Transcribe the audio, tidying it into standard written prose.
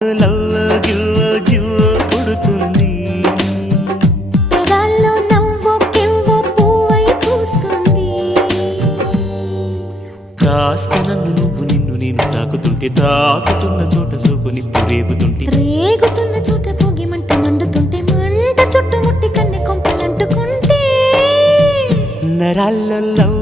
లవ్వ గివ్వ జివ్వ పుడుతుంది, పెదాల్లో నవ్వో కెవ్వో పువ్వై పూస్తుంది. కాస్త నన్ను నువ్వు నిన్ను నేను తాకుతుంటే, తాకుతున్న చోట సోకు నిప్పు రేగుతుంటే, రేగుతున్న చోట పొగిమంట మండుతుంటే, మంట చుట్టుముట్టి కన్నె కొంపలంటుకుంటే, నరాల్లో లవ్